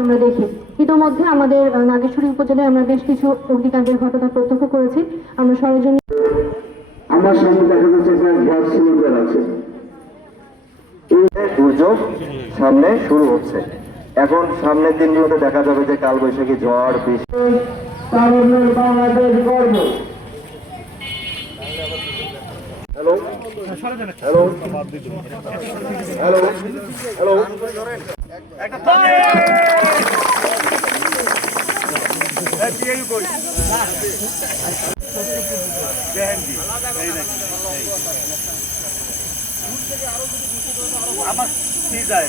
আমরা দেখি ইতোমধ্যে আমাদের নাগেশ্বরী উপজেলায় আমরা বেশ কিছু অগ্নিকাণ্ডের ঘটনা প্রত্যক্ষ করেছি। আমরা সরেজমিন আমার সামনে দেখা যাচ্ছে যে গ্যাস সিলিন্ডার আছে। এই দুর্যোগ সামনে শুরু হচ্ছে। এখন সামনের দিনগুলোতে দেখা যাবে যে কালবৈশাখী ঝড় বৃষ্টি। বাংলাদেশ গর্ব। হ্যালো হ্যালো হ্যালো হ্যালো আমার কি যায়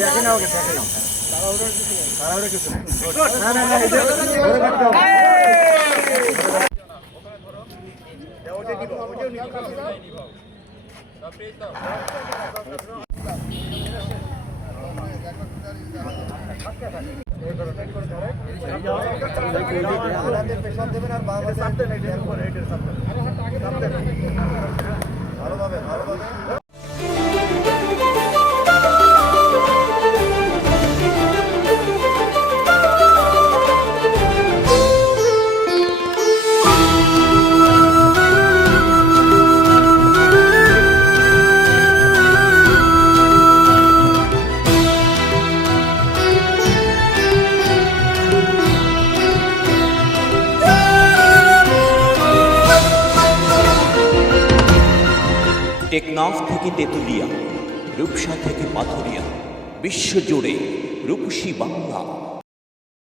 দেখে নাও দেখে নাও ভালোভাবে টেকনাফ থেকে তেঁতুলিয়া, রূপসা থেকে পাথুরিয়া, বিশ্বজুড়ে রূপসী বাংলা।